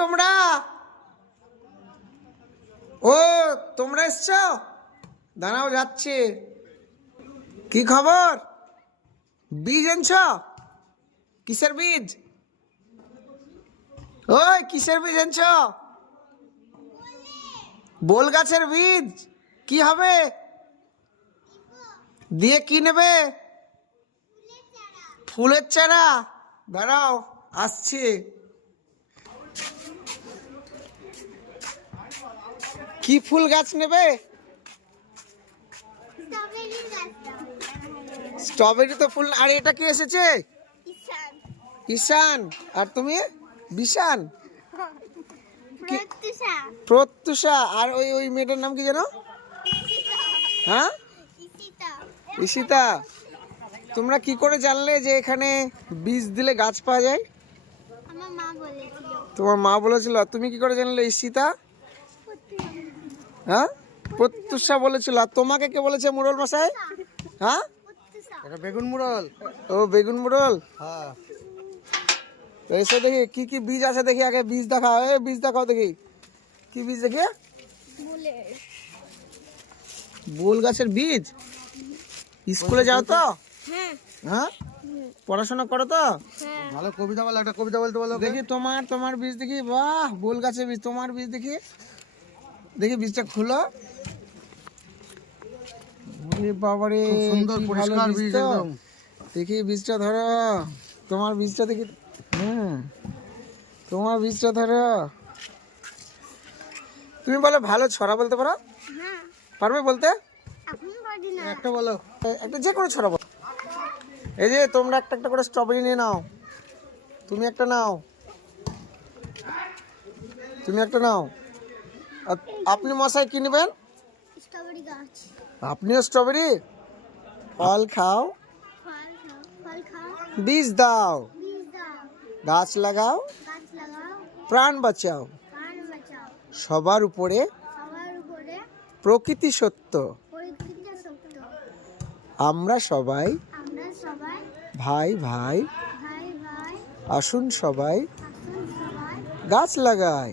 তোমরা ও তোমরা এসছো, দাঁড়াও যাচ্ছে। কি খবর? বীজ এনেছ? কিসের বীজ? ওই কিসের বীজ এনেছ? বোল গাছের বীজ। কি হবে দিয়ে? কি নেবে? ফুলের চারা। দাঁড়াও আসছি। কি ফুল গাছ নেবে? স্ট্রবেরি তো ফুল। আর এটা কি এসেছে? ঈশান। আর তুমি? বিশান। প্রত্যুষা। আর ওই ওই মেয়েটার নাম কি জানো? হ্যাঁ, ঈশিতা। তোমরা কি করে জানলে যে এখানে বীজ দিলে গাছ পাওয়া যায়? তোমার মা বলেছিল। তুমি কি করে জানলে ঈশিতা? হ্যাঁ, প্রত্যুষা বলেছিল। আর তোমাকে কে বলেছে মুরল মশাই? হ্যাঁ, এটা বেগুন মুরল। ও বেগুন মুরল। হ্যাঁ, তো এসে দেখি কি কি বীজ আছে, দেখি আগে বীজ দেখাও। বীজ দেখাও দেখি, কি বীজ দেখি? বোল গাছের বীজ। স্কুলে যাও তো? হ্যাঁ, পড়াশোনা করো তো? ভালো কবিতা বলো, একটা কবিতা বলতে বলো দেখি তোমার তোমার বীজ দেখি। বাহ, বোল গাছের বীজ। তোমার বীজ দেখি, দেখি বীজটা খুলো। বাবারে, সুন্দর কি ভালো পরিষ্কার বীজ বীজ তো। একদম। দেখি বীজটা ধরো, তোমার বীজটা দেখি। তোমার বীজটা ধরো। তুমি বলো ভালো ছড়া বলতে পারো? পারবে বলতে? একটা বলো। একটা যে কোনো ছড়া বলো। এই যে তোমরা একটা একটা করে স্ট্রবেরি নিয়ে নাও। তুমি একটা নাও, তুমি একটা নাও। আর আপনি মশাই কি নেবেন? আপনিও স্ট্রবেরি। ফল খাও, বীজ দাও, গাছ লাগাও, প্রাণ বাঁচাও। সবার উপরে প্রকৃতি সত্য। আমরা সবাই ভাই ভাই, আসুন সবাই গাছ লাগাই।